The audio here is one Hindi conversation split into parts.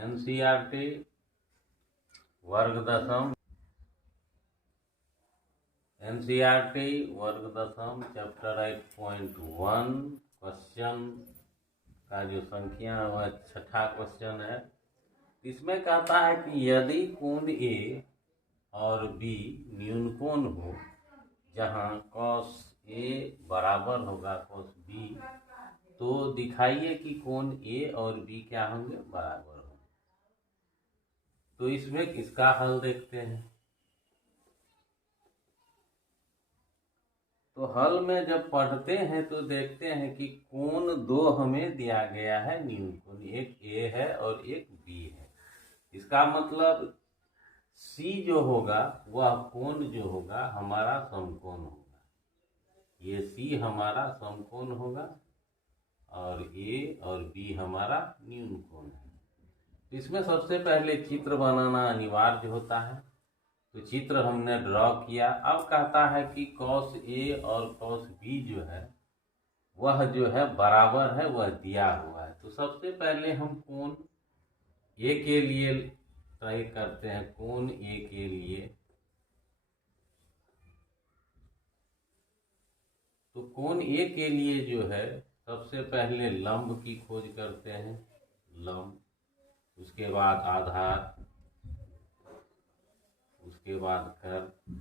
एनसीईआरटी वर्ग दसम चैप्टर 8.1 क्वेश्चन का जो संख्या है वह छठा क्वेश्चन है। इसमें कहता है कि यदि कोण ए और बी न्यून कोण हो जहां cos ए बराबर होगा cos बी, तो दिखाइए कि कोण ए और बी क्या होंगे, बराबर होंगे। तो इसमें इसका हल देखते हैं। तो हल में जब पढ़ते हैं तो देखते हैं कि कोण दो हमें दिया गया है न्यून कोण, एक ए है और एक बी है। इसका मतलब सी जो होगा वह कोण जो होगा हमारा समकोण होगा। ये सी हमारा समकोण होगा और ए और बी हमारा न्यून कोण है। इसमें सबसे पहले चित्र बनाना अनिवार्य होता है। तो चित्र हमने ड्रॉ किया। अब कहता है कि cos ए और cos बी जो है वह जो है बराबर है, वह दिया हुआ है। तो सबसे पहले हम कोण ए के लिए ट्राई करते हैं। कोण ए के लिए तो कोण ए के लिए जो है सबसे पहले लंब की खोज करते हैं, लंब, उसके बाद आधार, उसके बाद कर्ण।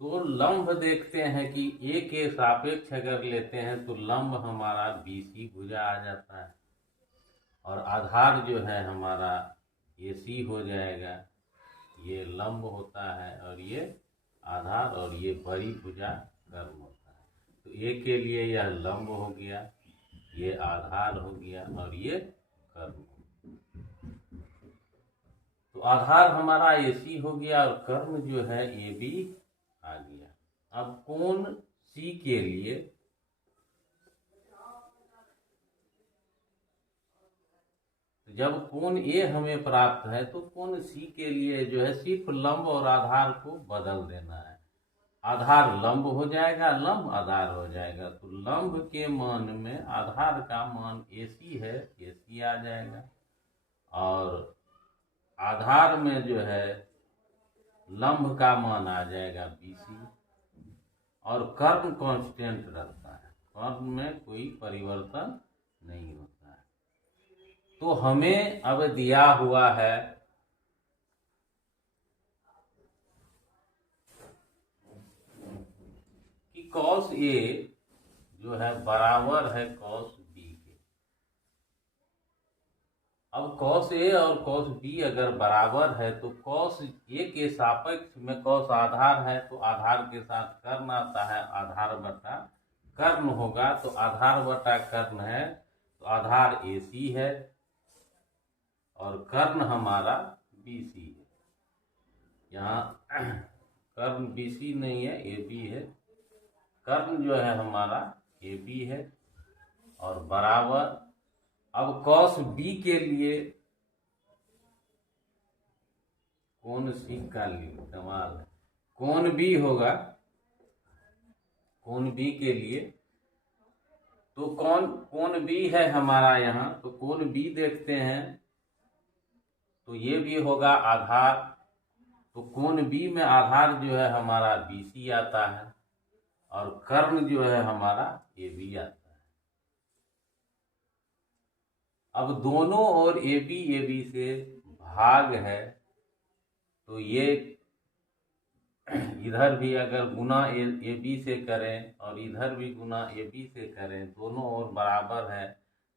तो लंब देखते हैं कि ए के सापेक्ष अगर लेते हैं तो लंब हमारा बीसी भुजा आ जाता है और आधार जो है हमारा एसी हो जाएगा। ये लंब होता है और ये आधार, और ये बड़ी भुजा कर्म होता है। तो ए के लिए यह लंब हो गया, ये आधार हो गया और ये कर्म। तो आधार हमारा एसी हो गया और कर्म जो है ए बी आ गया। अब कोण सी के लिए जब कोण ए हमें प्राप्त है तो कोण सी के लिए जो है सिर्फ लंब और आधार को बदल देना है। आधार लंब हो जाएगा, लंब आधार हो जाएगा। तो लंब के मान में आधार का मान एसी है, एसी आ जाएगा, और आधार में जो है लंब का मान आ जाएगा बीसी, और कर्म कांस्टेंट रहता है, कर्म में कोई परिवर्तन नहीं होता है। तो हमें अब दिया हुआ है कि cos ए जो है बराबर है cos बी के। अब cos ए और cos बी अगर बराबर है तो cos ए के सापेक्ष में cos आधार है तो आधार के साथ कर्ण आता है, आधार बटा कर्ण होगा। तो आधार बटा कर्ण है तो आधार एसी है और कर्ण हमारा बीसी है। यहाँ कर्ण बीसी नहीं है, ए बी है। कर्ण जो है हमारा ए बी है और बराबर। अब cos बी के लिए कोण सी का लिए कमाल है, कोण बी होगा, कोण बी के लिए तो कोण बी है हमारा यहाँ। तो कोण बी देखते हैं तो ये भी होगा आधार। तो कोण बी में आधार जो है हमारा बीसी आता है और कर्ण जो है हमारा ए बी आता है। अब दोनों ओर ए बी से भाग है तो ये इधर भी अगर गुना ए बी से करें और इधर भी गुना ए बी से करें, दोनों ओर बराबर है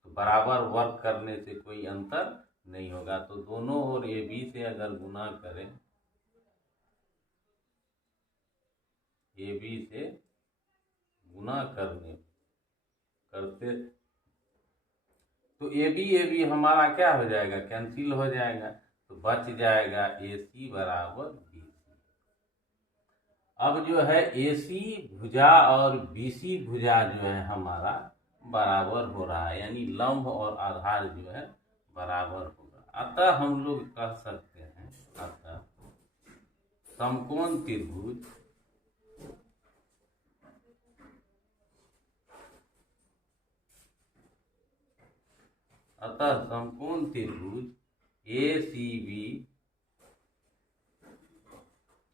तो बराबर वर्ग करने से कोई अंतर नहीं होगा। तो दोनों ओर ए बी से अगर गुना करें, ए बी से गुना करते तो ए बी हमारा क्या हो जाएगा, कैंसिल हो जाएगा। तो बच जाएगा एसी बराबर बीसी। अब जो है एसी भुजा और बीसी भुजा जो है हमारा बराबर हो रहा है, यानी लंब और आधार जो है बराबर होगा। अतः हम लोग कह सकते हैं, अतः समकोण त्रिभुज अतः समकोण त्रिभुज ACB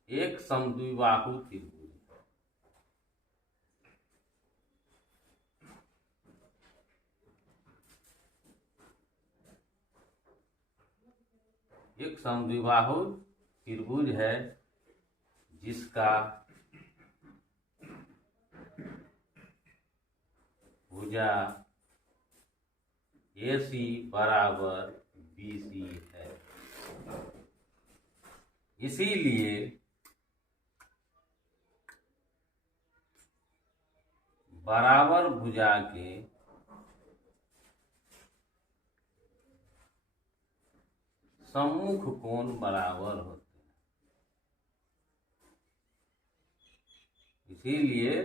एक समद्विबाहु त्रिभुज है। एक समद्विबाहु त्रिभुज है जिसका भुजा AC बराबर BC है। इसीलिए बराबर भुजा के सम्मुख कोण बराबर होते हैं। इसीलिए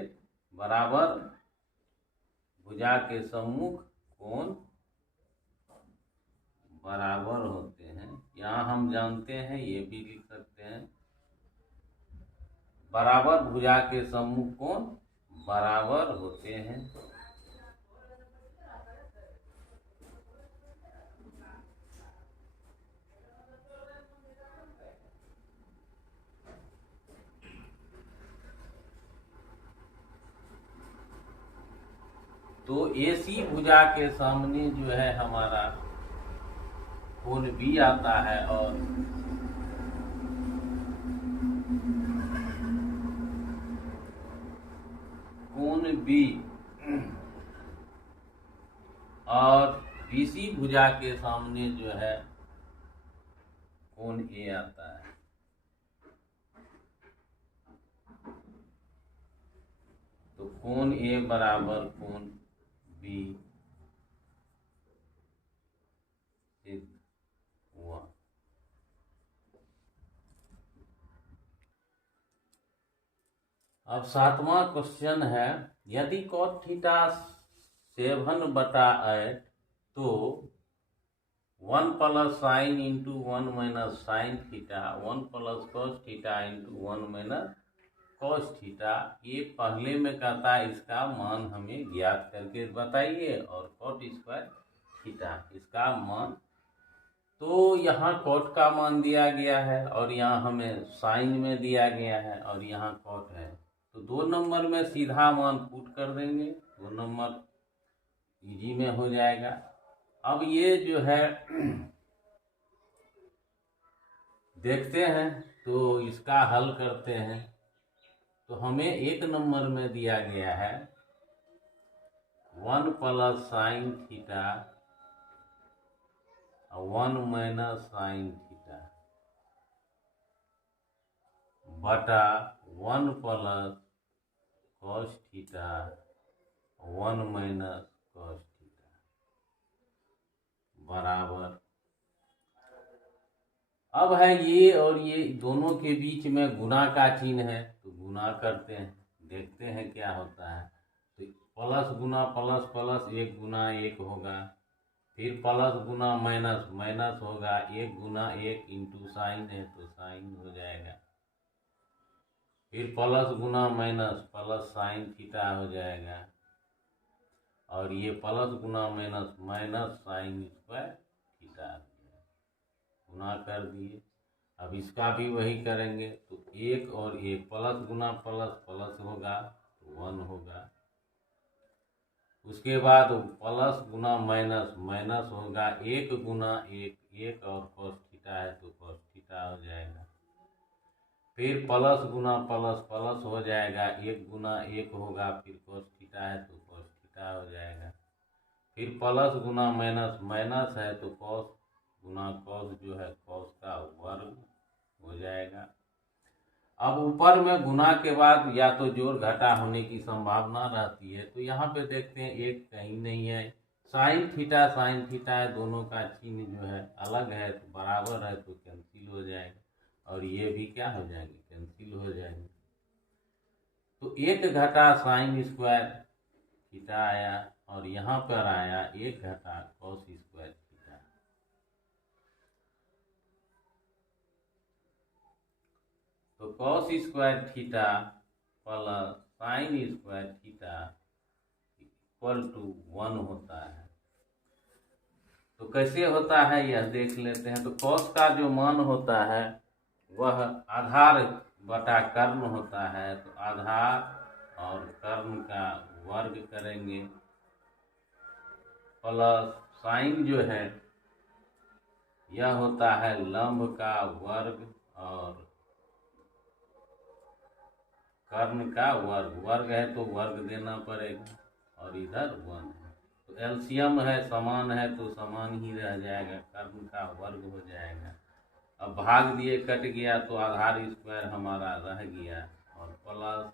बराबर भुजा के सम्मुख कोण बराबर होते हैं। यहाँ हम जानते हैं, ये भी लिख सकते हैं, बराबर भुजा के सम्मुख कोण बराबर होते हैं। तो AC भुजा के सामने जो है हमारा कोण B आता है और कोण B और BC भुजा के सामने जो है कोण A आता है। तो कोण A बराबर कोण B सिद्ध हुआ। अब 7वां क्वेश्चन है, यदि cot थीटा 7/8 तो 1 plus sine into 1 minus sine theta 1 plus cos theta into 1 minus cos theta, ये पहले में कहता है इसका मान हमें ज्ञात करके बताइए, और cot स्क्वायर थीटा इसका मान। तो यहाँ cot का मान दिया गया है और यहाँ हमें साइन में दिया गया है और यहाँ cot है, तो 2 नंबर में सीधा मान पुट कर देंगे, 2 नंबर इजी में हो जाएगा। अब ये जो है देखते हैं, तो इसका हल करते हैं। तो हमें 1 नंबर में दिया गया है 1 plus sine theta 1 minus sine theta बटा 1 plus cos theta 1 minus cos theta बराबर। अब है ये और ये दोनों के बीच में गुना का चिन्ह है, तो गुना करते हैं, देखते हैं क्या होता है। तो प्लस गुना प्लस प्लस 1 गुना 1 होगा, फिर प्लस गुना माइनस माइनस होगा, 1 गुना 1 इंटू साइन है तो साइन हो जाएगा, फिर प्लस गुना माइनस प्लस साइन थीटा हो जाएगा, और ये प्लस गुना minus minus sine square theta गुना कर दिए। अब इसका भी वही करेंगे, तो 1 और 1 प्लस गुना प्लस प्लस होगा तो 1 होगा, उसके बाद प्लस गुना माइनस माइनस होगा, 1 गुना 1 1 और cos थीटा है तो cos थीटा हो जाएगा, फिर प्लस गुना प्लस प्लस हो जाएगा, 1 गुना 1 होगा, फिर cos थीटा है तो cos थीटा हो जाएगा, फिर प्लस गुना माइनस माइनस है तो cos गुना cos जो है cos का वर्ग हो जाएगा। अब ऊपर में गुना के बाद या तो जोड़ घटा होने की संभावना रहती है, तो यहाँ पे देखते हैं 1 कहीं नहीं है, साइन थीटा है, दोनों का चिन्ह जो है अलग है, तो बराबर है तो कैंसिल हो जाएगा, और ये भी क्या हो जाएंगे, कैंसिल हो जाएंगे। तो 1 घटा साइन स्क्वायर थीटा आया, और यहाँ पर आया 1 घटा cos स्क्वायर थीटा। तो cos square theta plus sine square theta equal to 1 होता है। तो कैसे होता है यह देख लेते हैं। तो कॉस का जो मान होता है वह आधार बटा कर्ण होता है। तो आधार और कर्ण का वर्ग करेंगे प्लस साइन जो है यह होता है लंब का वर्ग और कर्ण का वर्ग। वर्ग है तो वर्ग देना पड़ेगा और इधर 1 है तो एलसीएम है समान है तो समान ही रह जाएगा, कर्ण का वर्ग हो जाएगा। अब भाग दिए कट गया तो आधार स्क्वायर हमारा रह गया और प्लस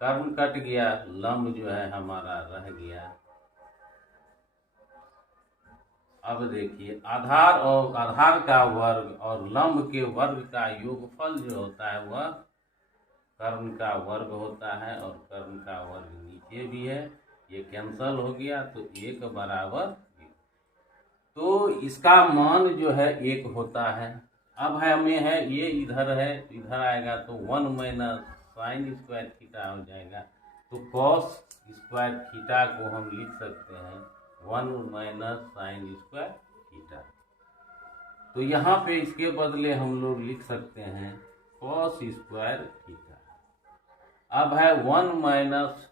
कर्ण कट गया, लंब जो है हमारा रह गया। अब देखिए आधार और आधार का वर्ग और लंब के वर्ग का योगफल जो होता है वह कर्ण का वर्ग होता है और कर्ण का वर्ग नीचे भी है, ये कैंसल हो गया तो 1 बराबर 1। तो इसका मान जो है 1 होता है। अब हमें है ये इधर है, इधर आएगा तो 1 माइनस साइन स्क्वायर थीटा हो जाएगा। तो कॉस स्क्वायर थीटा को हम लिख सकते हैं 1 माइनस साइन स्क्वायर थीटा। तो यहाँ पे इसके बदले हम लोग लिख सकते हैं कॉस स्क्वायर थीटा। अब है 1 माइनस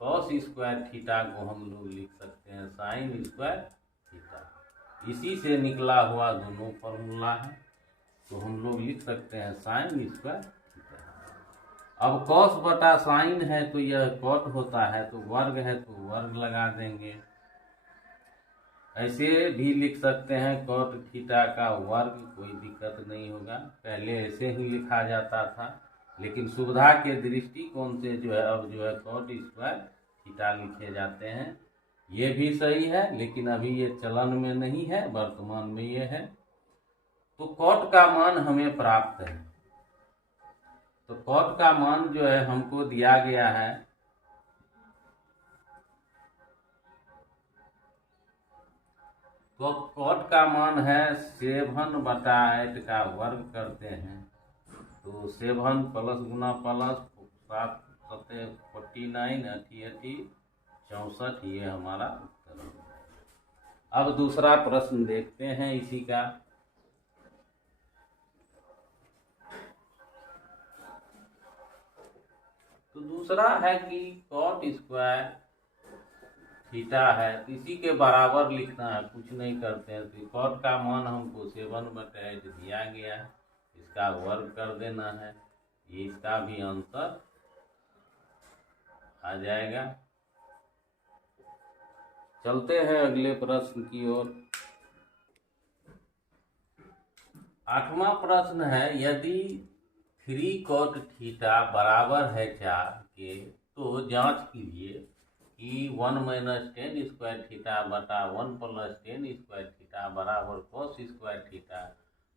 कॉस स्क्वायर थीटा को हम लोग लिख सकते हैं साइन स्क्वायर थीटा। इसी से निकला हुआ दोनों फॉर्मूला है तो हम लोग लिख सकते हैं साइन स्क्वायर थीटा। अब कॉस बटा साइन है तो यह कॉट होता है, तो वर्ग है तो वर्ग लगा देंगे। ऐसे भी लिख सकते हैं कॉट थीटा का वर्ग, कोई दिक्कत नहीं होगा। पहले ऐसे ही लिखा जाता था लेकिन सुविधा के दृष्टिकोण से जो है अब जो है कॉट स्क्वायर थीटा लिखे जाते हैं। ये भी सही है लेकिन अभी ये चलन में नहीं है, वर्तमान में ये है। तो कॉट का मान हमें प्राप्त है। तो कॉट का मान जो है हमको दिया गया है तो कॉट का मान है 7/8 का वर्ग करते हैं तो 7 प्लस गुना प्लस 7 7 49 80 64, ये हमारा उत्तर है। अब दूसरा प्रश्न देखते हैं इसी का। तो दूसरा है कि कॉट स्क्वायर थीटा है तो इसी के बराबर लिखना है, कुछ नहीं करते हैं। तो कॉट का मान हमको 7/8 दिया गया है, इसका वर्ग कर देना है, ये इसका भी आंसर आ जाएगा। चलते हैं अगले प्रश्न की ओर। 8वां प्रश्न है यदि 3 cot थीटा बराबर है 4 के तो जांच कीजिए कि 1 माइनस टेन स्क्वायर थीटा बटा 1 प्लस टेन स्क्वायर थीटा बराबर cos square theta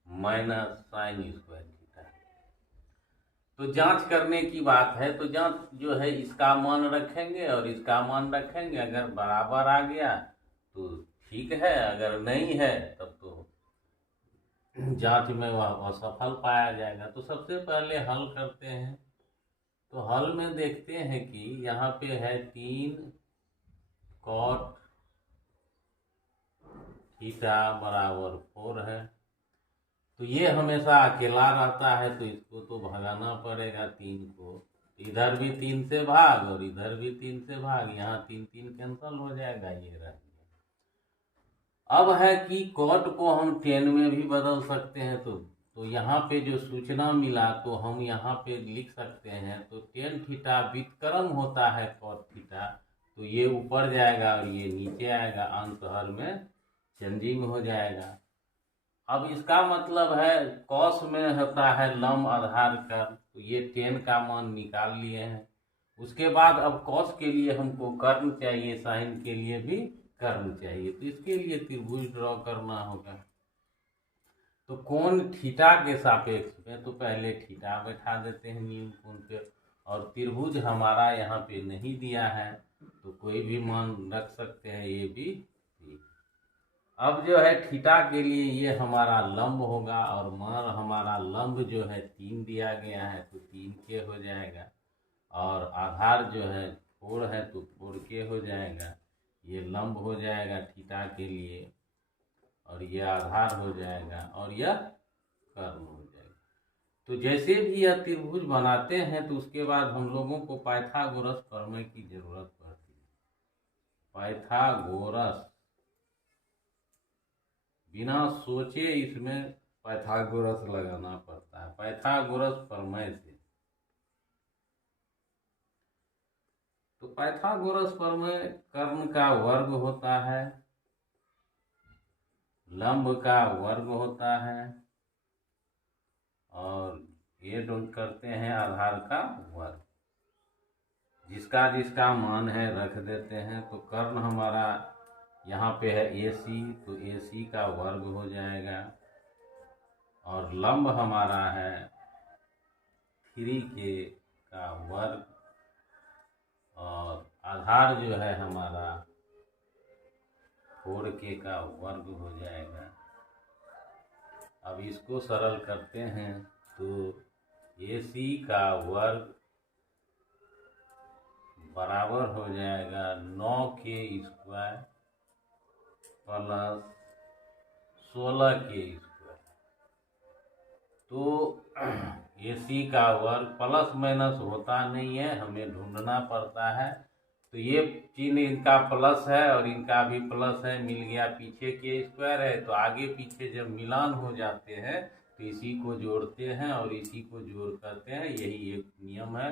minus sine square theta. तो जांच करने की बात है तो जांच जो है इसका मान रखेंगे और इसका मान रखेंगे। अगर बराबर आ गया तो ठीक है, अगर नहीं है तब तो जांच में वह असफल पाया जाएगा। तो सबसे पहले हल करते हैं। तो हल में देखते हैं कि यहाँ पे है 3 cot थीटा बराबर 4 है। तो ये हमेशा अकेला रहता है तो इसको तो भगाना पड़ेगा 3 को। इधर भी 3 से भाग और इधर भी 3 से भाग, यहाँ 3 3 कैंसल हो जाएगा, ये रह गया। अब है कि कॉट को हम 10 में भी बदल सकते हैं। तो यहाँ पे जो सूचना मिला तो हम यहाँ पे लिख सकते हैं। तो 10 थीटा व्युत्क्रम होता है कॉट थीटा, तो ये ऊपर जाएगा और ये नीचे आएगा, अंश हर में चेंजिंग हो जाएगा। अब इसका मतलब है कॉस में होता है लंब आधार का, तो ये 10 का मान निकाल लिए हैं। उसके बाद अब कॉस के लिए हमको कर्ण चाहिए, साइन के लिए भी कर्ण चाहिए। तो इसके लिए त्रिभुज ड्रॉ करना होगा। तो कोण थीटा के सापेक्ष में तो पहले थीटा बैठा देते हैं न्यून कोण पे, और त्रिभुज हमारा यहाँ पे नहीं दिया है तो कोई भी मान रख सकते हैं, ये भी ठीक। अब जो है थीटा के लिए ये हमारा लंब होगा और मान हमारा लंब जो है 3 दिया गया है तो 3 के हो जाएगा, और आधार जो है 4 है तो 4 के हो जाएगा। ये लंब हो जाएगा थीटा के लिए, और ये आधार हो जाएगा, और यह कर्ण हो जाएगा। तो जैसे भी यह त्रिभुज बनाते हैं तो उसके बाद हम लोगों को पाइथागोरस प्रमेय की जरूरत पड़ती है। पाइथागोरस, बिना सोचे इसमें पाइथागोरस लगाना पड़ता है, पाइथागोरस प्रमेय से। तो पाइथागोरस प्रमेय कर्ण का वर्ग होता है, लंब का वर्ग होता है, और ये करते हैं आधार का वर्ग। जिसका जिसका मान है रख देते हैं। तो कर्ण हमारा यहाँ पे है AC, तो AC का वर्ग हो जाएगा, और लंब हमारा है 3K का वर्ग, और आधार जो है हमारा 4K का वर्ग हो जाएगा। अब इसको सरल करते हैं तो AC का वर्ग बराबर हो जाएगा 9K square plus 16K square. तो AC का वर्ग प्लस माइनस होता नहीं है, हमें ढूंढना पड़ता है। तो ये चिन्ह इनका प्लस है और इनका भी प्लस है, मिल गया। पीछे के स्क्वायर है तो आगे पीछे जब मिलान हो जाते हैं तो इसी को जोड़ते हैं और इसी को जोड़ करते हैं। यही एक नियम है,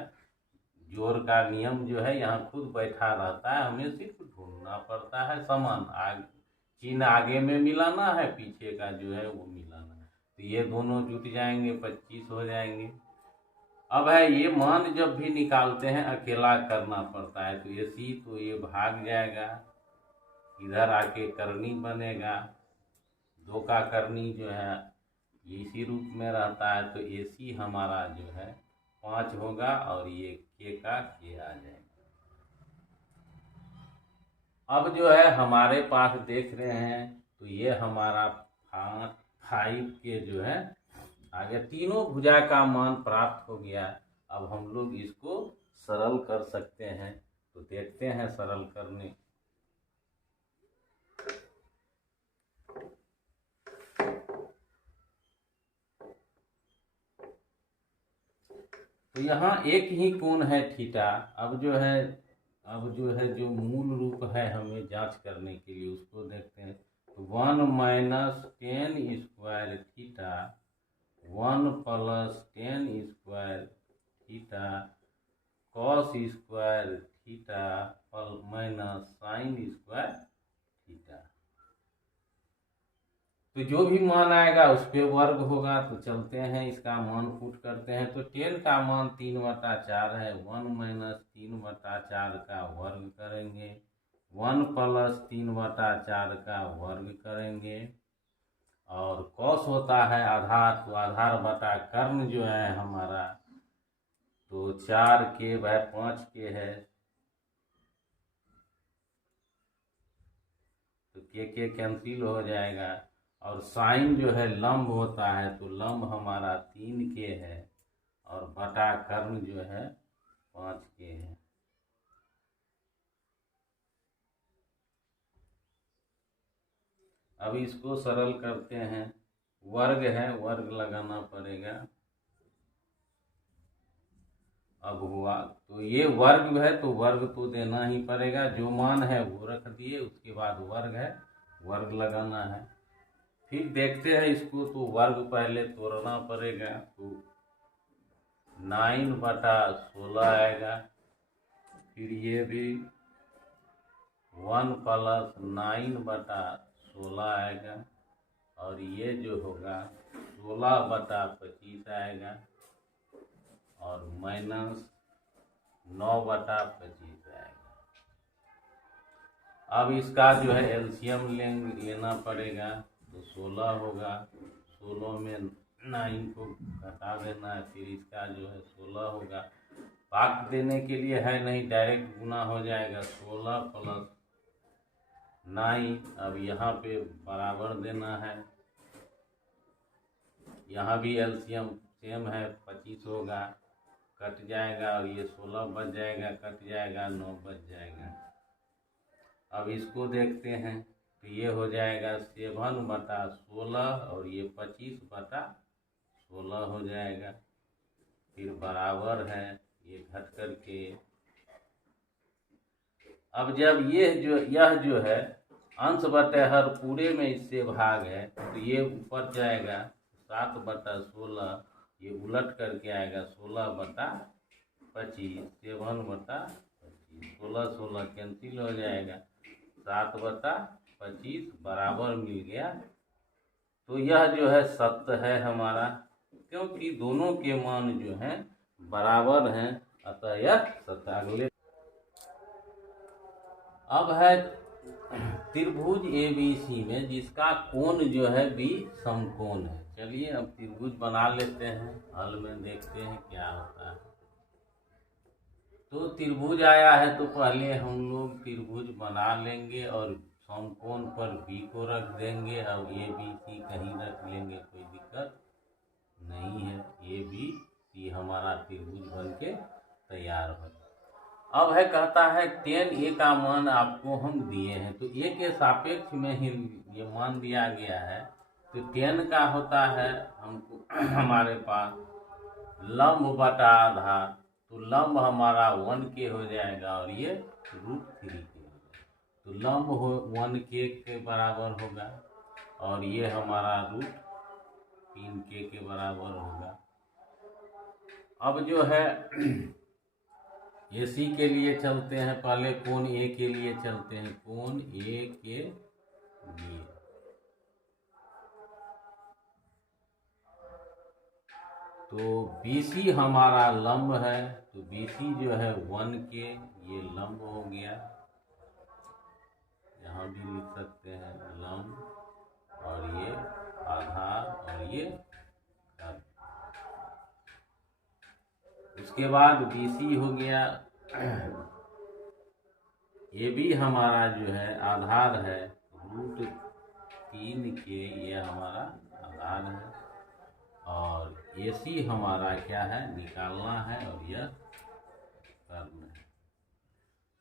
जोड़ का नियम जो है यहाँ खुद बैठा रहता है, हमें सिर्फ ढूंढना पड़ता है समान। चिन्ह आगे में मिलाना है, पीछे का जो है वो मिलाना है। तो ये दोनों जुट जाएंगे, 25 हो जाएंगे। अब है ये मान जब भी निकालते हैं अकेला करना पड़ता है। तो AC तो ये भाग जाएगा, इधर आके करनी बनेगा, 2 का करनी जो है इसी रूप में रहता है। तो AC हमारा जो है 5 होगा, और ये K का K आ जाएगा। अब जो है हमारे पास देख रहे हैं तो ये हमारा 5K जो है आगे तीनों भुजा का मान प्राप्त हो गया। अब हम लोग इसको सरल कर सकते हैं, तो देखते हैं सरल करने। तो यहाँ एक ही कोण है थीटा। अब जो है जो मूल रूप है हमें जांच करने के लिए उसको देखते हैं। तो 1 minus 10 square theta 1 plus 10 square theta cos square theta minus sine square theta. तो जो भी मान आएगा उस पे वर्ग होगा। तो चलते हैं इसका मान पुट करते हैं। तो 10 का मान 3/4 है, 1 माइनस 3/4 का वर्ग करेंगे, 1 प्लस 3/4 का वर्ग करेंगे, और कॉस होता है आधार, तो आधार बटा कर्ण जो है हमारा, तो 4K/5K है, तो K कैंसिल हो जाएगा। और साइन जो है लंब होता है, तो लंब हमारा 3K है, और बटा कर्ण जो है 5K है। अब इसको सरल करते हैं। वर्ग है, वर्ग लगाना पड़ेगा। अब हुआ, तो ये वर्ग है तो वर्ग तो देना ही पड़ेगा। जो मान है वो रख दिए, उसके बाद वर्ग है, वर्ग लगाना है। फिर देखते हैं इसको। तो वर्ग पहले तोड़ना पड़ेगा, तो 9/16 आएगा। फिर ये भी 1 प्लस 9/16 आएगा, और ये जो होगा 16/25 आएगा, और माइनस 9/25 आएगा। अब इसका जो है एलसीएम लेना पड़ेगा। तो 16 होगा, 16 में 9 को घटा देना है, फिर इसका जो है 16 होगा। भाग देने के लिए है नहीं, डायरेक्ट गुना हो जाएगा। 16 प्लस 9, अब यहाँ पे बराबर देना है। यहाँ भी एलसीएम सेम है, 25 होगा, कट जाएगा, और ये 16 बच जाएगा, कट जाएगा, 9 बच जाएगा। अब इसको देखते हैं तो ये हो जाएगा 7/16 और ये 25/16 हो जाएगा। फिर बराबर है, ये घट करके अब जब यह जो है अंश बटे हर पूरे में इससे भाग है तो ये ऊपर जाएगा 7/16, ये उलट करके आएगा 16/25, 7/25, 16 कैंसिल हो जाएगा, 7/25 बराबर मिल गया। तो यह जो है सत्य है हमारा, क्योंकि दोनों के मान जो हैं बराबर हैं, अतः यह सत्य। अगले अब है त्रिभुज ABC में जिसका कोण जो है B समकोण है। चलिए अब त्रिभुज बना लेते हैं, हल में देखते हैं क्या होता है। तो त्रिभुज आया है तो पहले हम लोग त्रिभुज बना लेंगे और समकोण पर B को रख देंगे। अब ABC कहीं रख लेंगे, कोई दिक्कत नहीं है। ABC हमारा त्रिभुज बनके तैयार हो। अब है कहता है tan A का मान आपको हम दिए हैं, तो A के सापेक्ष में ही ये मान दिया गया है। तो tan का होता है हमको हमारे पास लंब बटा आधार, तो लंब हमारा 1K हो जाएगा और ये √3K हो जाएगा। तो लंब 1K के बराबर होगा और ये हमारा √3K के बराबर होगा। अब जो है AC के लिए चलते हैं, पहले कोण A के लिए चलते हैं, कोण A के लिए। तो BC हमारा लंब है, तो BC जो है 1K, ये लंब हो गया, यहाँ भी लिख सकते हैं लंब, और ये आधार और ये कर्व। उसके बाद BC हो गया, AB हमारा जो है आधार है √3K, ये हमारा आधार है, और AC हमारा क्या है निकालना है, और यह कर्व है।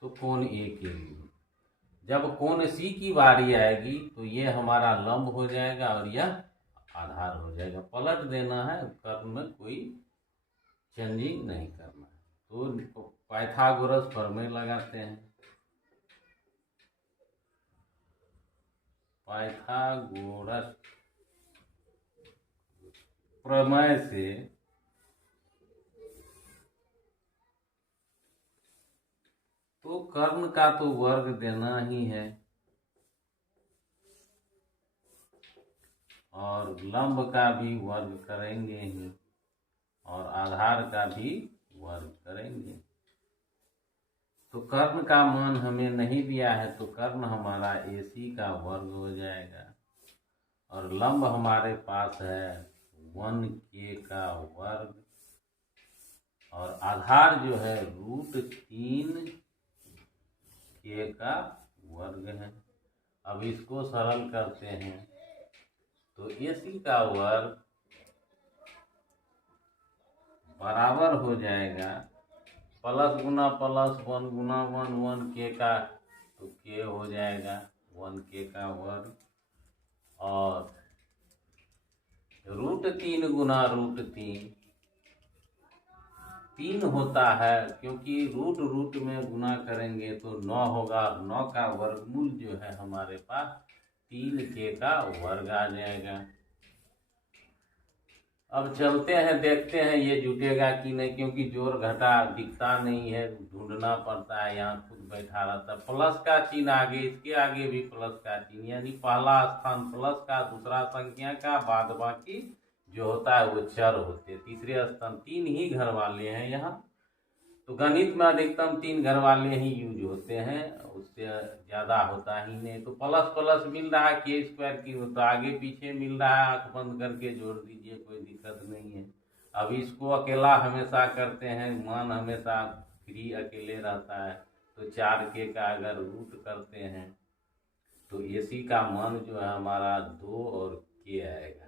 तो कोण A के लिए जब कोण C की बारी आएगी तो ये हमारा लंब हो जाएगा और यह आधार हो जाएगा। पलट देना है, कर्व में कोई चेंजिंग नहीं करना है। तो पाइथागोरस प्रमेय लगाते हैं। पाइथागोरस प्रमेय से तो कर्ण का तो वर्ग देना ही है और लंब का भी वर्ग करेंगे ही और आधार का भी वर्ग करेंगे। तो कर्ण का मान हमें नहीं दिया है, तो कर्ण हमारा AC का वर्ग हो जाएगा और लंब हमारे पास है 1K का वर्ग और आधार जो है √3K का वर्ग है। अब इसको सरल करते हैं तो AC का वर्ग बराबर हो जाएगा प्लस गुना प्लस 1 गुना 1 1K का, तो K हो जाएगा 1K का वर्ग और √3 गुना √3 3 होता है, क्योंकि रूट में गुना करेंगे तो 9 होगा और 9 का वर्गमूल जो है हमारे पास 3K का वर्ग आ जाएगा। अब चलते हैं देखते हैं ये जुटेगा कि नहीं, क्योंकि जोड़ घटा दिखता नहीं है, ढूंढना पड़ता है, यहाँ खुद बैठा रहता है। प्लस का चिन्ह आगे, इसके आगे भी प्लस का चिन्ह, यानी पहला स्थान प्लस का, दूसरा संख्या का, बाद बाकी जो होता है वो चर होते हैं। तीसरे स्थान 3 ही घर वाले हैं यहाँ, तो गणित में अधिकतम 3 घर वाले ही यूज होते हैं, उससे ज़्यादा होता ही नहीं। तो प्लस प्लस मिल रहा है K² की, तो आगे पीछे मिल रहा है, आँख बंद करके जोड़ दीजिए, कोई दिक्कत नहीं है। अब इसको अकेला हमेशा करते हैं, मान हमेशा फ्री अकेले रहता है, तो 4K का अगर रूट करते हैं तो AC का मान जो है हमारा 2 और K आएगा,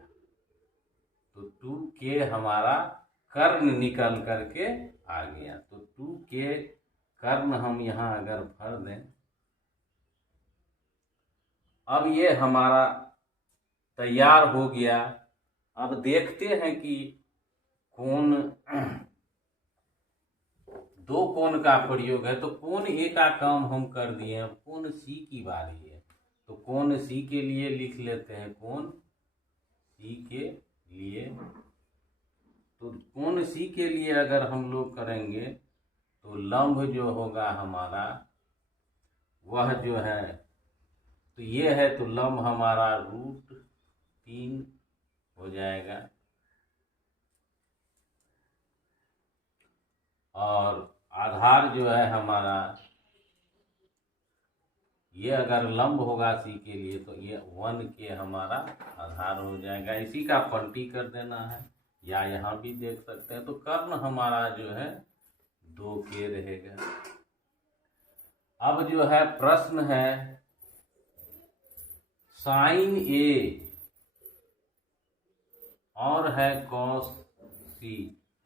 तो 2K हमारा कर्ण निकल करके आ गया। तो 2K कर्ण हम यहाँ अगर भर दें अब ये हमारा तैयार हो गया। अब देखते हैं कि कोण, दो कोण का प्रयोग है, तो कोण ए का काम हम कर दिए हैं। कोण सी की बारी है, तो कोण सी के लिए लिख लेते हैं। कोण सी के लिए, तो कोण सी के लिए अगर हम लोग करेंगे तो लंब जो होगा हमारा वह जो है, तो ये है, तो लंब हमारा √3 हो जाएगा। और आधार जो है हमारा, ये अगर लंब होगा सी के लिए तो ये 1 के हमारा आधार हो जाएगा। इसी का पलटी कर देना है, या यहाँ भी देख सकते हैं। तो कर्ण हमारा जो है 2 के रहेगा। अब जो है प्रश्न है साइन ए और है कॉस सी।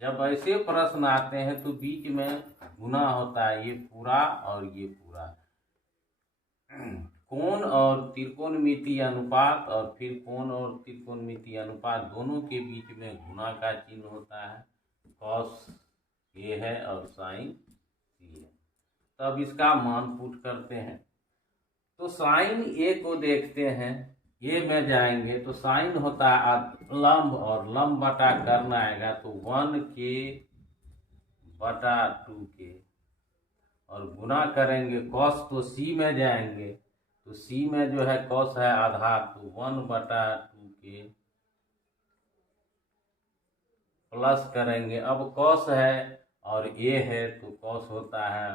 जब ऐसे प्रश्न आते हैं तो बीच में गुना होता है, ये पूरा और ये पूरा। कोण और त्रिकोणमितीय अनुपात और फिर कोण और त्रिकोणमितीय अनुपात दोनों के बीच में गुना का चिन्ह होता है। कॉस ए है और साइन सी है। तब इसका मान पुट करते हैं। तो साइन ए को देखते हैं, ए में जाएंगे तो साइन होता है लंब, और लंब बटा कर्ण आएगा तो 1 के बटा 2 के, और गुना करेंगे कॉस, तो सी में जाएंगे तो सी में जो है कॉस है आधार, तो 1 बटा 2 के, प्लस करेंगे। अब कॉस है और ए है तो कॉस होता है,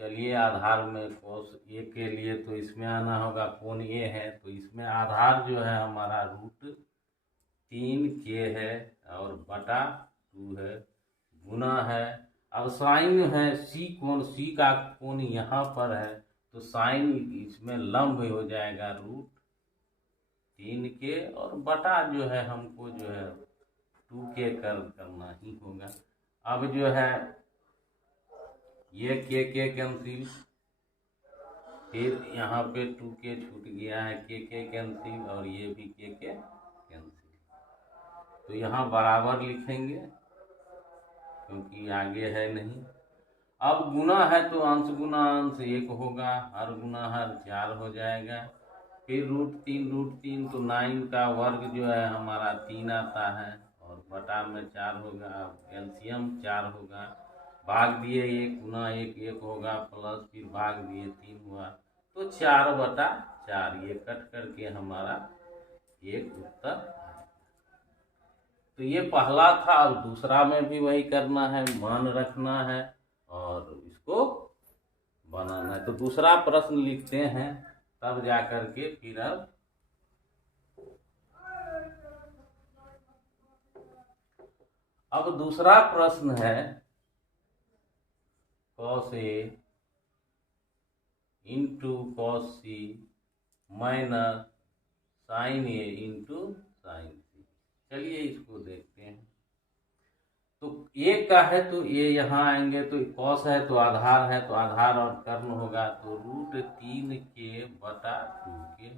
चलिए आधार में कॉस ए के लिए तो इसमें आना होगा। कोण ए है तो इसमें आधार जो है हमारा √3 के है और बटा 2 है, गुना है। अब साइन है सी कोण, सी का कोण यहाँ पर है तो साइन इसमें लंब हो जाएगा √3 के, और बटा जो है हमको जो है 2 के करना ही होगा। अब जो है ये के कैंसिल, फिर यहाँ पे 2 के छूट गया है, के कैंसिल, और ये भी के कैंसिल। तो यहाँ बराबर लिखेंगे क्योंकि आगे है नहीं। अब गुना है तो अंश गुना अंश 1 होगा, हर गुना हर 4 हो जाएगा। फिर √3 तो 9 का वर्ग जो है हमारा 3 आता है, और बटा में 4 होगा, एलसीएम 4 होगा। भाग दिए 1 गुना 1 होगा, प्लस फिर भाग दिए 3 हुआ, तो 4/4 ये कट करके हमारा एक उत्तर। तो ये पहला था। अब दूसरा में भी वही करना है, मान रखना है और इसको बनाना है। तो दूसरा प्रश्न लिखते हैं, तब जा करके फिर अब दूसरा प्रश्न है cos A into cos C minus sign A into sine सी। चलिए इसको देखते हैं। तो ए का है तो ये यहाँ आएंगे, तो कॉस है तो आधार है, तो आधार और कर्ण होगा, तो √3 के बटा 2 के,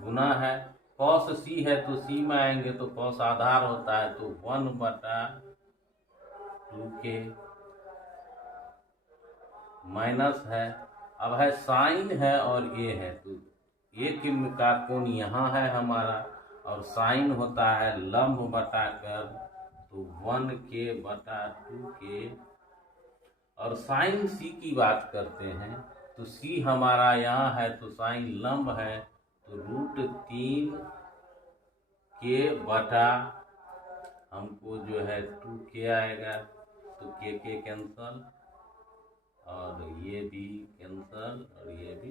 गुना है कॉस सी है तो सी में आएंगे तो कॉस आधार होता है तो 1 बटा 2 के, माइनस है। अब है साइन है और ए है, तो ए का कोण यहाँ है हमारा, और साइन होता है लंब बटा कर, तो 1 के बटा 2 के। और साइन सी की बात करते हैं तो सी हमारा यहाँ है तो साइन लंब है, तो √3 के बटा हमको जो है 2 के आएगा, तो के कैंसल, और ये भी कैंसल, और ये भी।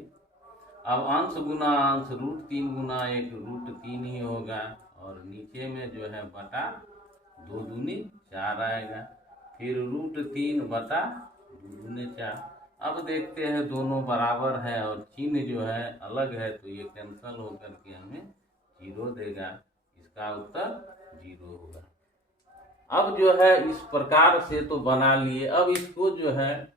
अब अंश गुना अंश, √3 गुना 1 √3 ही होगा, और नीचे में जो है बटा 2 दूनी 4 आएगा, फिर √3 बटा 2 दूनी 4। अब देखते हैं दोनों बराबर है और चिन्ह जो है अलग है, तो ये कैंसल होकर के हमें 0 देगा। इसका उत्तर 0 होगा। अब जो है इस प्रकार से तो बना लिए। अब इसको जो है